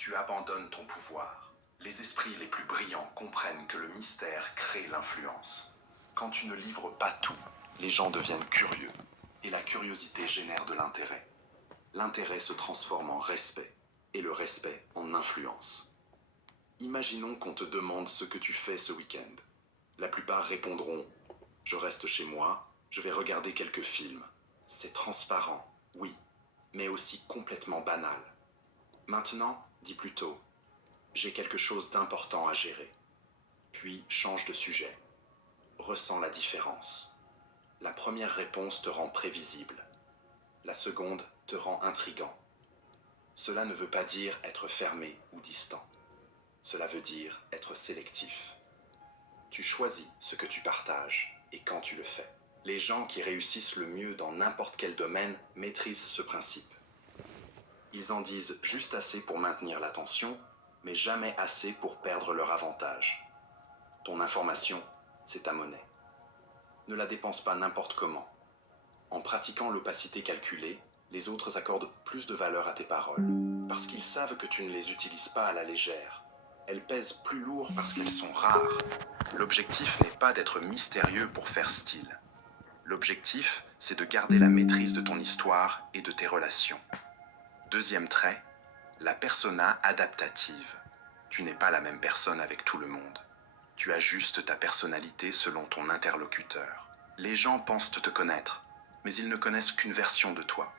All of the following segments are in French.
Tu abandonnes ton pouvoir. Les esprits les plus brillants comprennent que le mystère crée l'influence. Quand tu ne livres pas tout, les gens deviennent curieux. Et la curiosité génère de l'intérêt. L'intérêt se transforme en respect. Et le respect en influence. Imaginons qu'on te demande ce que tu fais ce week-end. La plupart répondront « Je reste chez moi, je vais regarder quelques films ». C'est transparent, oui, mais aussi complètement banal. Maintenant, dis plutôt « J'ai quelque chose d'important à gérer ». Puis change de sujet. Ressens la différence. La première réponse te rend prévisible. La seconde te rend intrigant. Cela ne veut pas dire être fermé ou distant. Cela veut dire être sélectif. Tu choisis ce que tu partages et quand tu le fais. Les gens qui réussissent le mieux dans n'importe quel domaine maîtrisent ce principe. Ils en disent juste assez pour maintenir l'attention, mais jamais assez pour perdre leur avantage. Ton information, c'est ta monnaie. Ne la dépense pas n'importe comment. En pratiquant l'opacité calculée, les autres accordent plus de valeur à tes paroles, parce qu'ils savent que tu ne les utilises pas à la légère. Elles pèsent plus lourd parce qu'elles sont rares. L'objectif n'est pas d'être mystérieux pour faire style. L'objectif, c'est de garder la maîtrise de ton histoire et de tes relations. Deuxième trait, la persona adaptative. Tu n'es pas la même personne avec tout le monde. Tu ajustes ta personnalité selon ton interlocuteur. Les gens pensent te connaître, mais ils ne connaissent qu'une version de toi.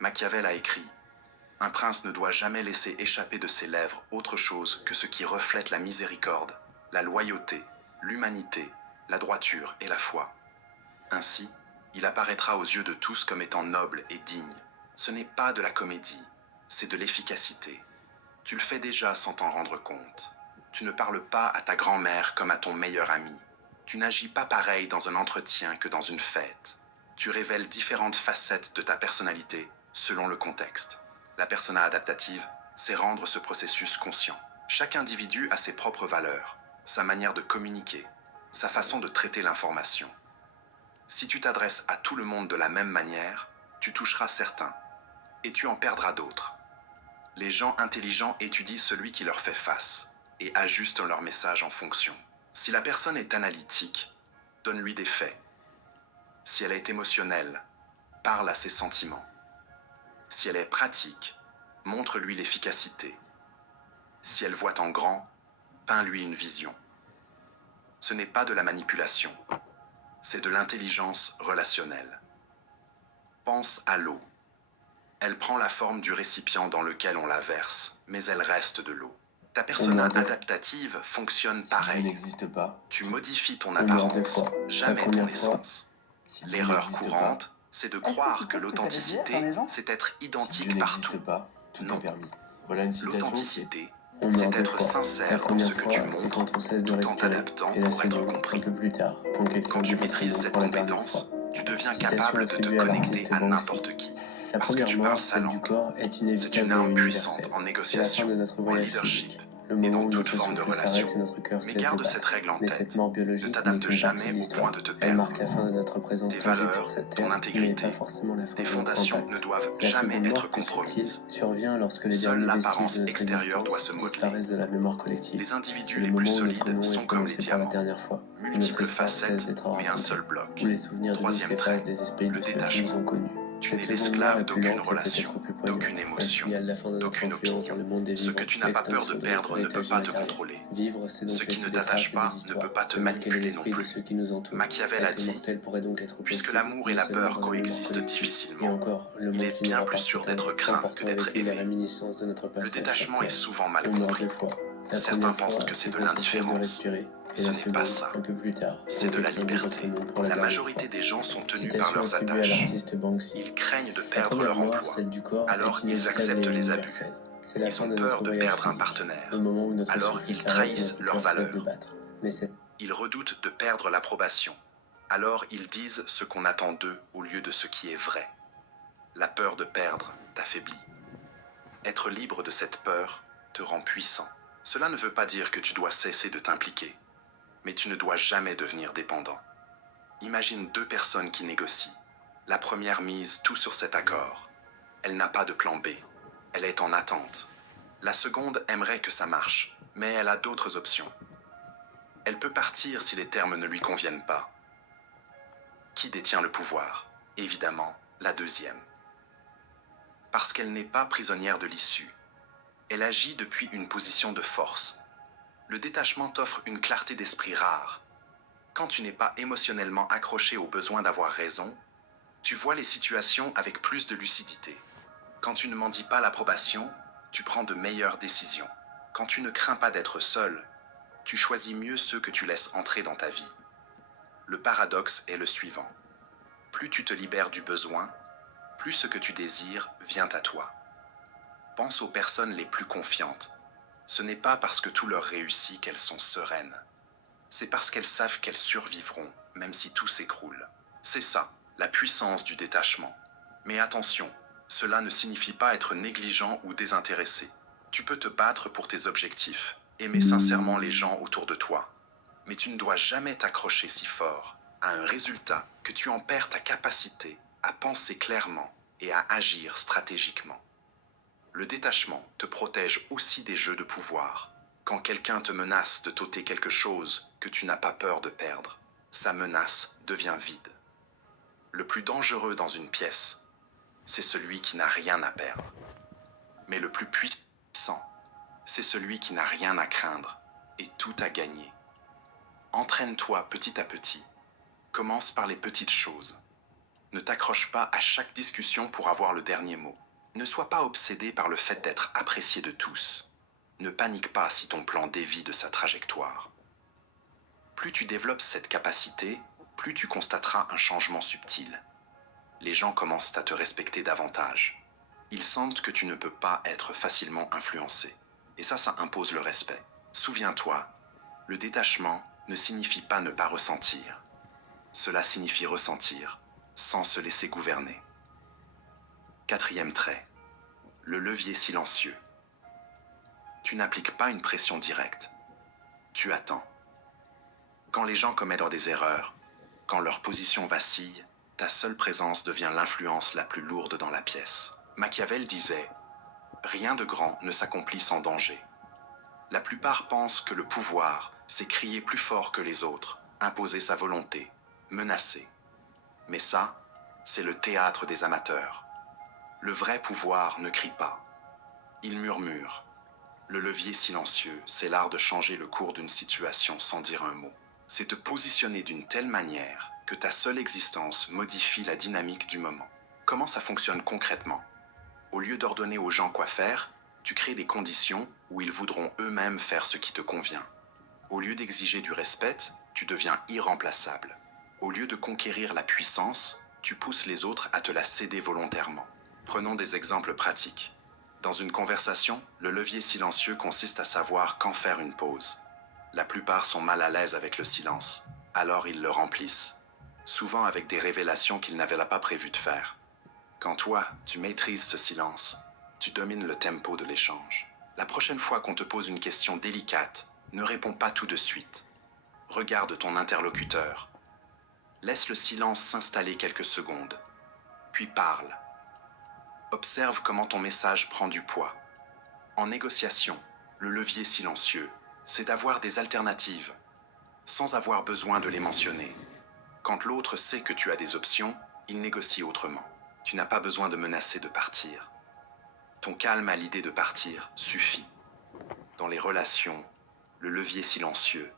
Machiavel a écrit « Un prince ne doit jamais laisser échapper de ses lèvres autre chose que ce qui reflète la miséricorde, la loyauté, l'humanité, la droiture et la foi. Ainsi, il apparaîtra aux yeux de tous comme étant noble et digne. Ce n'est pas de la comédie, c'est de l'efficacité. Tu le fais déjà sans t'en rendre compte. Tu ne parles pas à ta grand-mère comme à ton meilleur ami. Tu n'agis pas pareil dans un entretien que dans une fête. Tu révèles différentes facettes de ta personnalité selon le contexte. La persona adaptative, c'est rendre ce processus conscient. Chaque individu a ses propres valeurs, sa manière de communiquer, sa façon de traiter l'information. Si tu t'adresses à tout le monde de la même manière, tu toucheras certains, et tu en perdras d'autres. Les gens intelligents étudient celui qui leur fait face, et ajustent leur message en fonction. Si la personne est analytique, donne-lui des faits. Si elle est émotionnelle, parle à ses sentiments. Si elle est pratique, montre-lui l'efficacité. Si elle voit en grand, peins-lui une vision. Ce n'est pas de la manipulation, c'est de l'intelligence relationnelle. Pense à l'eau. Elle prend la forme du récipient dans lequel on la verse, mais elle reste de l'eau. Ta persona adaptative fonctionne pareil. N'existe pas. Tu modifies ton Combien de apparence, fois jamais Ta ton première fois, essence. si Dieu L'erreur n'existe courante, c'est de croire que tu sais ce que ça veut dire dans l'authenticité, les gens c'est être si Dieu identique partout. n'existe pas, tout Non. est permis. Voilà une citation. L'authenticité, On meurt c'est deux être fois. La sincère dans première ce que fois, tu c'est montres, quand on cesse de tout en respirer. t'adaptant Et la pour être seconde, compris. un peu plus tard, quand quelqu'un Quand tu dit votre maîtrises nom cette pour la dernière compétence, fois. tu deviens Citation capable de te attribuée à connecter l'artiste à Banksy. n'importe qui. La Parce que première tu mort, parles sa celle du langue. corps, est C'est inévitable une et arme universelle. puissante en C'est la fin négociation, de notre en voyage leadership physique. Le et moment dans où toute notre forme de souffle relation. s'arrête et notre cœur Mais cesse de garde battre. cette règle en Mais tête. cette mort Ne biologique n'est t'adapte qu'une partie jamais de au point l'histoire. de te Elle perdre. marque la fin de notre présence Tes tangible valeurs, sur cette ton terre, mais intégrité, pas forcément la fin tes de notre fondations impact. ne doivent La jamais seconde être mort, plus subtile, compromises. survient lorsque les Seule derniers vestiges l'apparence de notre extérieure doit existence se modeler. disparaissent de la mémoire collective. Les C'est individus le les plus moment où notre solides nom est sont comme les prononcé pour la diamants. dernière fois, où notre Multiples histoire cesse facettes, d'être mais un racontée, seul bloc. où les souvenirs de nous Troisième s'effacent trait, des esprits le de ceux qui détachement. nous ont connus. Tu Cette n'es seconde mort l'esclave est plus d'aucune lente et relation, peut-être plus d'aucune poignante. Elle émotion, signale la fin de notre d'aucune influence opinion. dans le monde des Ce vivants, que tu n'as pas peur de l'extinction de perdre notre ne peut héritage pas te immatériel. contrôler. Vivre, c'est donc Ce qui laisser ne des t'attache traces et pas des ne histoires. peut pas te C'est marquer les manipuler non esprits de plus. ceux qui nous entourent. Machiavel a Être dit immortel pourrait donc être Puisque possible, l'amour et mais la seulement peur dans la mémoire coexistent collective. Et difficilement, encore, le il monde est finira bien plus par sûr s'éteindre, d'être craint que emportant d'être avec lui les aimé. réminiscences de notre Le passage sur détachement est Terre. souvent mal On meurt compris. deux fois. La Certains première pensent fois, que c'est c'est de quand on cesse de l'indifférence. respirer. Et Ce la n'est pas seconde, ça. un peu plus tard, C'est quand de la quelqu'un dit votre liberté. nom pour la La dernière majorité fois. des gens sont tenus par Citation leurs attribuée à attaches. l'artiste Banksy. Ils craignent de La perdre première leur mort, emploi. celle du corps, Alors est ils inévitable acceptent et les abus. universelle. C'est la Ils fin ont de peur notre de voyage perdre un physique. partenaire. Le moment où notre Alors souffle ils s'arrête et trahissent notre leurs cœur cesse de valeurs. battre. Mais c'est Ils redoutent de perdre l'approbation. Alors ils disent ce qu'on attend d'eux au lieu de ce qui est vrai. La peur de perdre t'affaiblit. Être libre de cette peur te rend puissant. Cela ne veut pas dire que tu dois cesser de t'impliquer, mais tu ne dois jamais devenir dépendant. Imagine deux personnes qui négocient. La première mise tout sur cet accord. Elle n'a pas de plan B. Elle est en attente. La seconde aimerait que ça marche, mais elle a d'autres options. Elle peut partir si les termes ne lui conviennent pas. Qui détient le pouvoir? Évidemment, la deuxième. Parce qu'elle n'est pas prisonnière de l'issue. Elle agit depuis une position de force. Le détachement t'offre une clarté d'esprit rare. Quand tu n'es pas émotionnellement accroché au besoin d'avoir raison, tu vois les situations avec plus de lucidité. Quand tu ne mendis pas l'approbation, tu prends de meilleures décisions. Quand tu ne crains pas d'être seul, tu choisis mieux ceux que tu laisses entrer dans ta vie. Le paradoxe est le suivant. Plus tu te libères du besoin, plus ce que tu désires vient à toi. Pense aux personnes les plus confiantes. Ce n'est pas parce que tout leur réussit qu'elles sont sereines. C'est parce qu'elles savent qu'elles survivront, même si tout s'écroule. C'est ça, la puissance du détachement. Mais attention, cela ne signifie pas être négligent ou désintéressé. Tu peux te battre pour tes objectifs, aimer sincèrement les gens autour de toi. Mais tu ne dois jamais t'accrocher si fort à un résultat que tu en perds ta capacité à penser clairement et à agir stratégiquement. Le détachement te protège aussi des jeux de pouvoir. Quand quelqu'un te menace de t'ôter quelque chose que tu n'as pas peur de perdre, sa menace devient vide. Le plus dangereux dans une pièce, c'est celui qui n'a rien à perdre. Mais le plus puissant, c'est celui qui n'a rien à craindre et tout à gagner. Entraîne-toi petit à petit. Commence par les petites choses. Ne t'accroche pas à chaque discussion pour avoir le dernier mot. Ne sois pas obsédé par le fait d'être apprécié de tous. Ne panique pas si ton plan dévie de sa trajectoire. Plus tu développes cette capacité, plus tu constateras un changement subtil. Les gens commencent à te respecter davantage. Ils sentent que tu ne peux pas être facilement influencé. Et ça impose le respect. Souviens-toi, le détachement ne signifie pas ne pas ressentir. Cela signifie ressentir, sans se laisser gouverner. Quatrième trait, le levier silencieux. Tu n'appliques pas une pression directe. Tu attends. Quand les gens commettent des erreurs, quand leur position vacille, ta seule présence devient l'influence la plus lourde dans la pièce. Machiavel disait « Rien de grand ne s'accomplit sans danger ». La plupart pensent que le pouvoir, c'est crier plus fort que les autres, imposer sa volonté, menacer. Mais ça, c'est le théâtre des amateurs. Le vrai pouvoir ne crie pas. Il murmure. Le levier silencieux, c'est l'art de changer le cours d'une situation sans dire un mot. C'est te positionner d'une telle manière que ta seule existence modifie la dynamique du moment. Comment ça fonctionne concrètement? Au lieu d'ordonner aux gens quoi faire, tu crées des conditions où ils voudront eux-mêmes faire ce qui te convient. Au lieu d'exiger du respect, tu deviens irremplaçable. Au lieu de conquérir la puissance, tu pousses les autres à te la céder volontairement. Prenons des exemples pratiques. Dans une conversation, le levier silencieux consiste à savoir quand faire une pause. La plupart sont mal à l'aise avec le silence, alors ils le remplissent, souvent avec des révélations qu'ils n'avaient pas prévu de faire. Quand toi, tu maîtrises ce silence, tu domines le tempo de l'échange. La prochaine fois qu'on te pose une question délicate, ne réponds pas tout de suite. Regarde ton interlocuteur. Laisse le silence s'installer quelques secondes, puis parle. Observe comment ton message prend du poids. En négociation, le levier silencieux, c'est d'avoir des alternatives, sans avoir besoin de les mentionner. Quand l'autre sait que tu as des options, il négocie autrement. Tu n'as pas besoin de menacer de partir. Ton calme à l'idée de partir suffit. Dans les relations, le levier silencieux,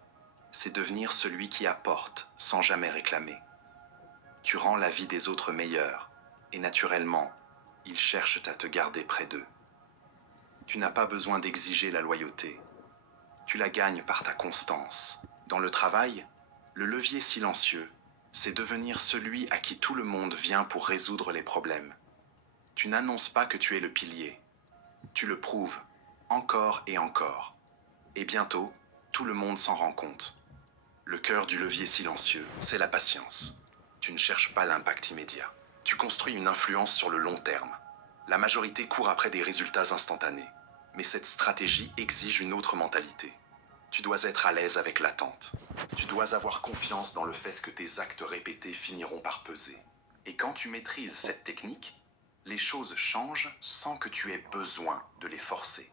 c'est devenir celui qui apporte sans jamais réclamer. Tu rends la vie des autres meilleure, et naturellement, ils cherchent à te garder près d'eux. Tu n'as pas besoin d'exiger la loyauté. Tu la gagnes par ta constance. Dans le travail, le levier silencieux, c'est devenir celui à qui tout le monde vient pour résoudre les problèmes. Tu n'annonces pas que tu es le pilier. Tu le prouves, encore et encore. Et bientôt, tout le monde s'en rend compte. Le cœur du levier silencieux, c'est la patience. Tu ne cherches pas l'impact immédiat. Tu construis une influence sur le long terme. La majorité court après des résultats instantanés. Mais cette stratégie exige une autre mentalité. Tu dois être à l'aise avec l'attente. Tu dois avoir confiance dans le fait que tes actes répétés finiront par peser. Et quand tu maîtrises cette technique, les choses changent sans que tu aies besoin de les forcer.